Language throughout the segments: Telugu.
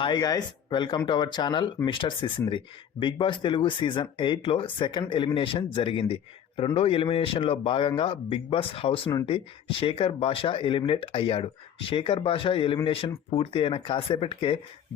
Hi guys, welcome to our channel mister Sisindri. Big Boss Telugu season 8లో సెకండ్ ఎలిమినేషన్ జరిగింది. రెండో ఎలిమినేషన్లో భాగంగా బిగ్ బాస్ హౌస్ నుండి శేఖర్ భాషా ఎలిమినేట్ అయ్యాడు. శేఖర్ భాషా ఎలిమినేషన్ పూర్తి అయిన కాసేపటికే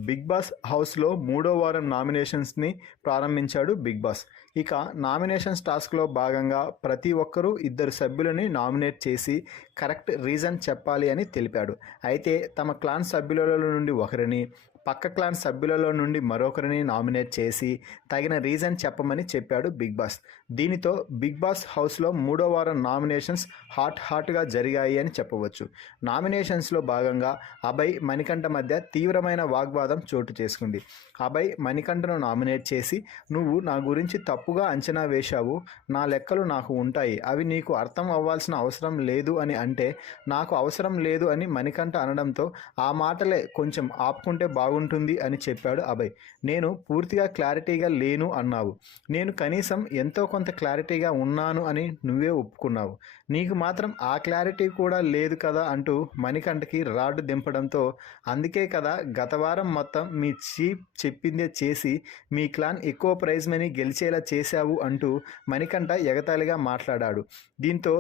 బిగ్ బాస్ హౌస్లో మూడో వారం నామినేషన్స్ని ప్రారంభించాడు బిగ్ బాస్. ఇక నామినేషన్స్ టాస్క్లో భాగంగా ప్రతి ఒక్కరూ ఇద్దరు సభ్యులని నామినేట్ చేసి కరెక్ట్ రీజన్ చెప్పాలి అని తెలిపాడు. అయితే తమ క్లాన్ సభ్యులలో నుండి ఒకరిని, పక్క క్లాన్ సభ్యులలో నుండి మరొకరిని నామినేట్ చేసి తగిన రీజన్ చెప్పమని చెప్పాడు బిగ్ బాస్. దీనితో బిగ్ బాస్ హౌస్లో మూడో వారం నామినేషన్స్ హాట్గా జరిగాయి అని చెప్పవచ్చు. నామినేషన్స్లో భాగంగా అభయ్, మణికంఠ మధ్య తీవ్రమైన వాగ్వాదం చోటు చేసుకుంది. అభయ్ మణికంఠను నామినేట్ చేసి, నువ్వు నా గురించి తప్పుగా అంచనా వేశావు, నా లెక్కలు నాకు ఉంటాయి, అవి నీకు అర్థం అవ్వాల్సిన అవసరం లేదు అని అంటే, నాకు అవసరం లేదు అని మణికంఠ అనడంతో ఆ మాటలే కొంచెం ఆపుకుంటే బాగుంటుంది అని చెప్పాడు అభయ్. నేను పూర్తిగా క్లారిటీగా లేను అన్నావు, నేను కనీసం ఎంతో కొంత క్లారిటీగా ఉన్నాను అని నువ్వే ఒప్పుకున్నావు, నీకు మాత్రం ఆ క్లారిటీ కూడా లేదు కదా అంటూ మణికంఠకి రాడ్డు దింపడంతో, అందుకే కదా గత వారం మొత్తం మీ చీఫ్ చెప్పిందే చేసి మీ క్లాన్ ఎక్కువ ప్రైజ్ మనీ గెలిచేలా చేశావు అంటూ మణికంఠ ఎగతాళిగా మాట్లాడాడు. దీంతో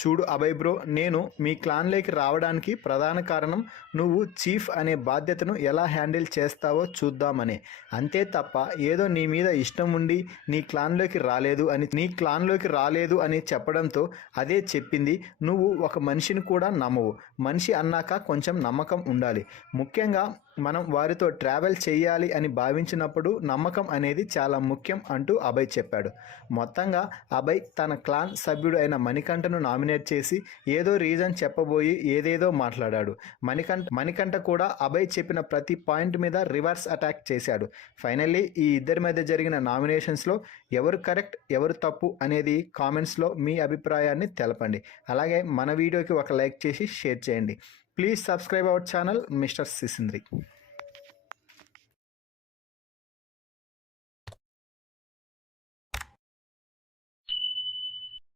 చూడు అభయ్ బ్రో, నేను మీ క్లాన్లోకి రావడానికి ప్రధాన కారణం నువ్వు చీఫ్ అనే బాధ్యతను ఎలా హ్యాండిల్ చేస్తావో చూద్దామనే, అంతే తప్ప ఏదో నీ మీద ఇష్టం ఉండి నీ క్లాన్లోకి రాలేదు అని చెప్పడంతో అదే చెప్పింది. నువ్వు ఒక మనిషిని కూడా నమ్మవు, మనిషి అన్నాక కొంచెం నమ్మకం ఉండాలి, ముఖ్యంగా మనం వారితో ట్రావెల్ చేయాలి అని భావించినప్పుడు నమ్మకం అనేది చాలా ముఖ్యం అంటూ అభయ్ చెప్పాడు. మొత్తంగా అభయ్ తన క్లాన్ సభ్యుడు అయిన మణికంఠను నామినేట్ చేసి ఏదో రీజన్ చెప్పబోయి ఏదేదో మాట్లాడాడు. మణికంఠ కూడా అభయ్ చెప్పిన ప్రతి పాయింట్ మీద రివర్స్ అటాక్ చేశాడు. ఫైనల్లీ ఈ ఇద్దరి మధ్య జరిగిన నామినేషన్స్లో ఎవరు కరెక్ట్ ఎవరు తప్పు అనేది కామెంట్స్లో మీ అభిప్రాయాన్ని తెలపండి. అలాగే మన వీడియోకి ఒక లైక్ చేసి షేర్ చేయండి. Please subscribe our channel Mr. Sisindri.